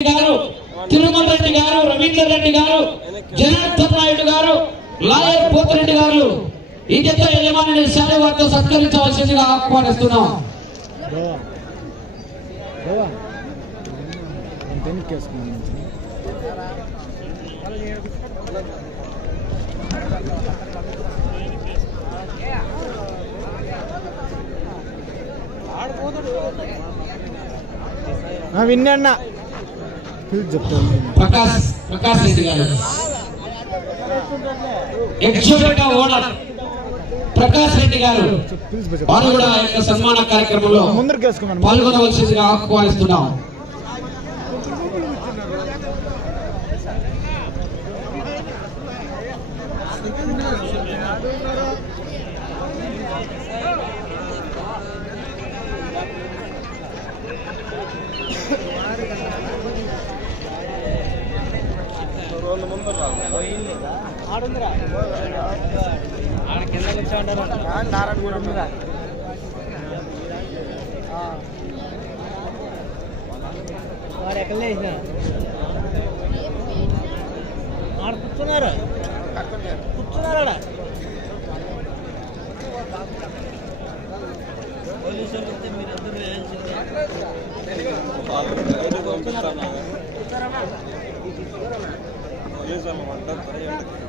గారు తిరుమల రెడ్డి గారు రవీందర్ రెడ్డి గారు జనార్దన్ నాయుడు గారు లాయర్ పోతిరెడ్డి గారు ఈ జత యజమాని వారితో సత్కరించవలసిందిగా ఆహ్వానిస్తున్నాం. గోవా గోవా విన్నా ప్రకాష్ ప్రకాష్ రెడ్డి గారు ఓనర్ ప్రకాష్ రెడ్డి గారు వారు కూడా సన్మాన కార్యక్రమంలో పాల్గొనవలసిందిగా ఆహ్వానిస్తున్నాం। వాడు ఎక్కడ లేచిన. ఆడ కూర్చున్నారు? కూర్చున్నారు పోలీసులు వస్తే మీరందరూ వేయాల్సిందే కూర్చో నువ్వు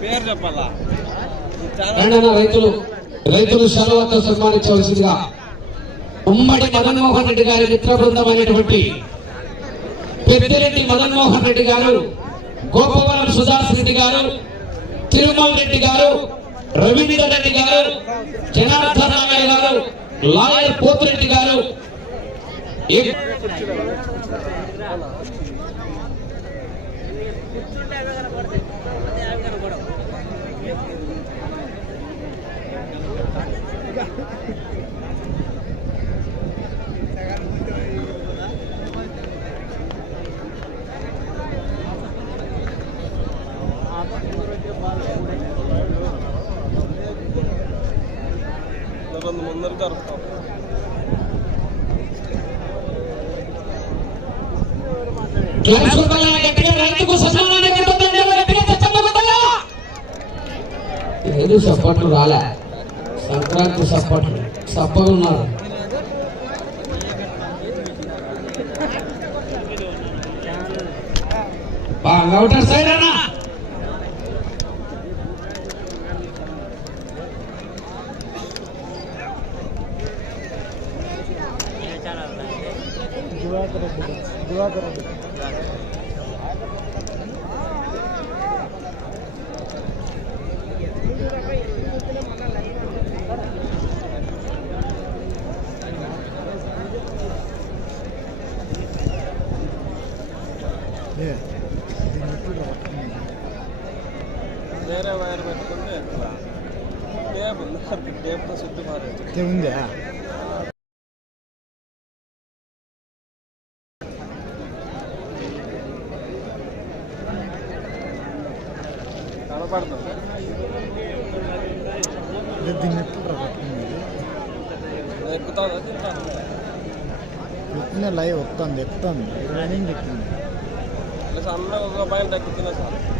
పేరు చెప్పాలా? రైతులు. రైతులు శాలువాతో సన్మానించవలసిందిగా ఉమ్మడి మదన్మోహన్ రెడ్డి గారి మిత్ర బృందమైనటువంటి పెద్దిరెడ్డి మదన్మోహన్ రెడ్డి గారు గోపవరం సుధాస్ రెడ్డి గారు తిరుమల రెడ్డి గారు రవీంద్ర రెడ్డి గారు జనార్దన్ నాయుడు గారు లాయర్ పోతిరెడ్డి గారు Thank you. గట్టిగా చప్పట్లు కొట్టాలా? ఏది సపోర్ట్లు రాలే. సంక్రాంతి సపోర్ట్లు. సప్పగా బాగా అవుతారు సైడ్ అన్న. ఉందా? దీన్ని ఎక్కుతుందా లైవ్ వస్తుంది ఎక్కుతుంది రన్నింగ్ ఎక్కుతుంది సన్నగా ఒక బయట ఎక్కుతున్నా సార్.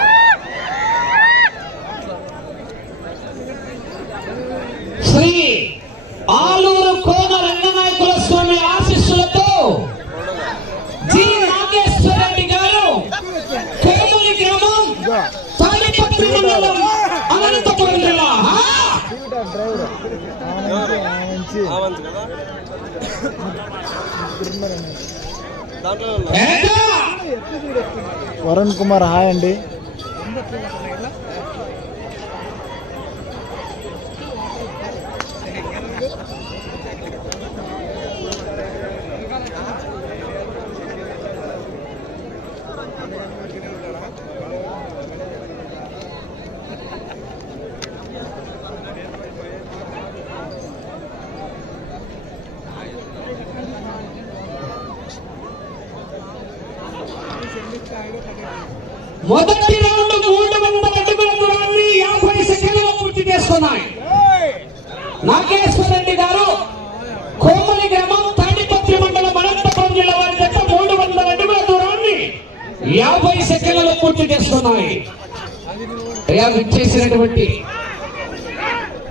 వరుణ్ కుమార్ హాయ్ అండి. మొదటి రౌండ్ మూడు వందల అడుగుల దూరాన్ని యాభై సెకండ్లలో పూర్తి చేసుకున్నాయి. నాగేశ్వర రెడ్డి గారు కోమలి గ్రామం తాడిపత్రి మండలం అనంతపురం జిల్లా వారి జత మూడు వందల అడుగుల దూరాన్ని యాభై సెకండ్లలో పూర్తి చేసుకున్నాయి. అయ్యా విచ్చేసినటువంటి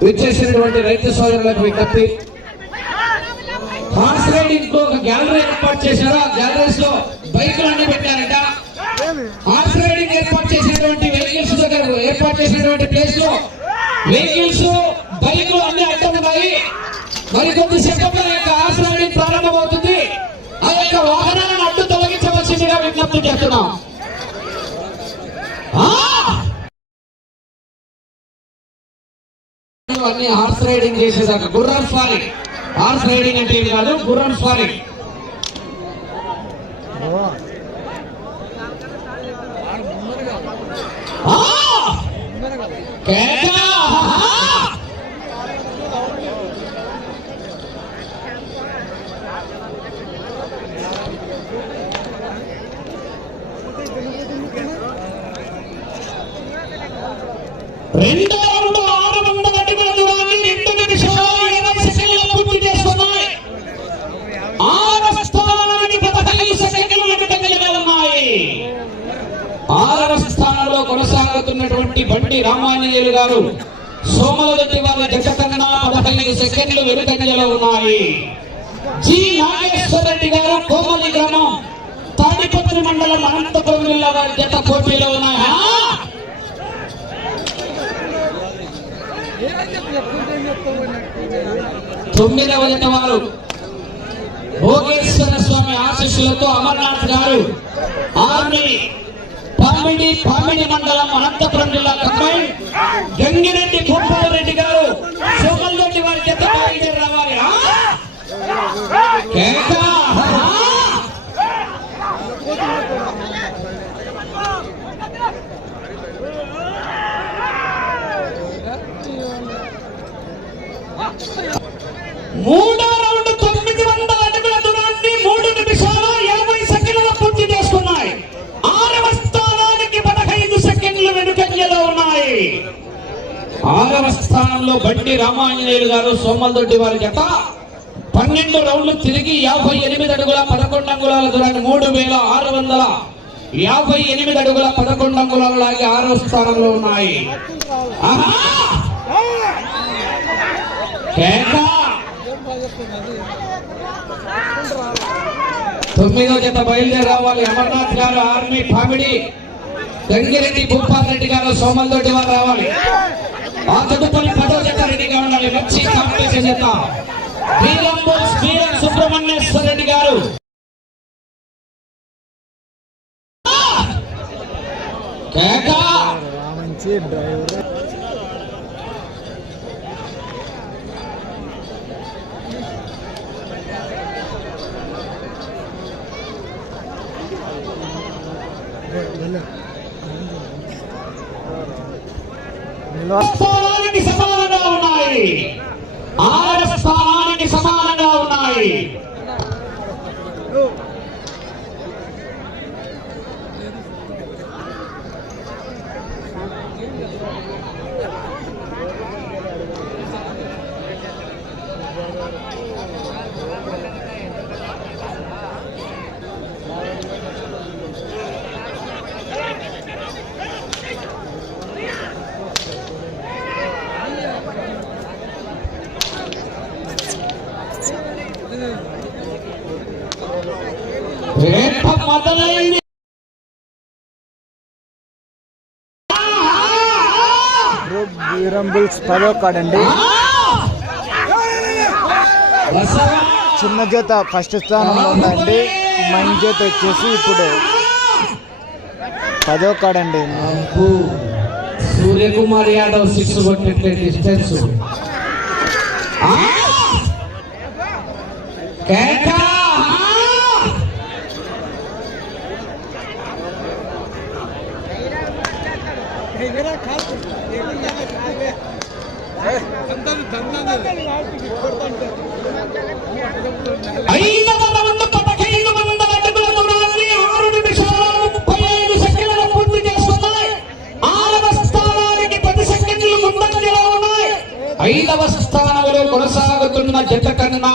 విచ్చేసినటువంటి రైతు సోదరులకు విజ్ఞప్తి. హార్స్ రైడింగ్కు ఒక గ్యాలరీ ఏర్పాటు చేశారు. ఆ గ్యాలరీస్లో బైకులు అన్ని పెట్టారట. హార్స్ ఉన్నటువంటి ప్లేస్లో వెహికల్స్ బైకులు అన్ని అడ్డం ఉన్నాయి. మరి కొద్ది సెకండ్ల యొక్క హార్స్ ప్రారంభమవుతుంది. ఆ యొక్క వాహనాలను అడ్డు తొలగించవలసిందిగా విజ్ఞప్తి చేస్తున్నాం. అన్ని హార్స్ రైడింగ్ చేసేదాకా. గుర్రం స్వారీ. హార్స్ రైడింగ్ అంటే ఇది కాదు గుర్రం స్వారీ. రెండో కొనసాగుతున్నటువంటి బండి రామాంజనేయులు గారు సోమలరెడ్డి వారి జత పదహైదు సెకండ్లు వెనుకంజలో ఉన్నాయి. జి. నాగేశ్వర రెడ్డి గారు కోమలి గ్రామం తాడిపత్రి మండలం అనంతపురం జిల్లా వారి జత పోటీలో ఉన్నాయా? తొమ్మిదవ జత వారు భోగేశ్వర స్వామి ఆశీస్సులతో అమర్నాథ్ గారు ఆర్మీ పామిడి పామిడి మండలం అనంతపురం జిల్లా కంబైన్ గంగిరెడ్డి గోపాల్ రెడ్డి గారు సోమల్ రెడ్డి వారి చేత బయలుదేరి రావాలి. ఆ! ఆరవ స్థానంలో బండి రామాంజనేయులు గారు సోమల్దొడ్డి వారి జత. పన్నెండు రౌండ్లు తిరిగి యాభై ఎనిమిది అడుగుల పదకొండు అంగుళాల దూరాన్ని మూడు వేల ఆరు వందల యాభై ఎనిమిది అడుగుల పదకొండు అంగుళాలు లాగి ఆరవ స్థానంలో ఉన్నాయి. తొమ్మిదో జత బయలుదేరి రావాలి. Amarnath garu army comedy. Gangireddy Bhupal Reddy garu సోమల్ తోటి వారు రావాలి. ఆ తదుపరి పదో జత రెడ్డిగా ఉండాలి మంచి కాంపిటీషన్ జత వీరంబోల్ వీరం సుబ్రహ్మణ్యేశ్వర రెడ్డి గారు. కేక మంచి డ్రైవర్ స్థానానికి సమానంగా ఉన్నాయి ఆరు స్థానానికి సమానంగా ఉన్నాయి బీరంబుల్స్ పదో కార్డ్ అండి చిన్న జత ఫస్ట్ స్థానంలో ఉందండి మైన్ జత వచ్చేసి ఇప్పుడు పదో కార్డ్ అండి సూర్యకుమార్ యాదవ్ సిక్స్ కొట్టినట్లే డిస్టెన్స్ ఆ! కేక! ఆ! ఐదవ రౌండ్ పదహైదు వందల అడుగుల దూరాన్ని ఆరు నిమిషాల ముప్పై ఐదు సెకండ్ల పూర్తి చేస్తున్నాయి ఆరవ స్థానానికి పది సెకండ్లు ముందంజలో ఉన్నాయి ఐదవ స్థానంలో కొనసాగుతున్న జత కన్నా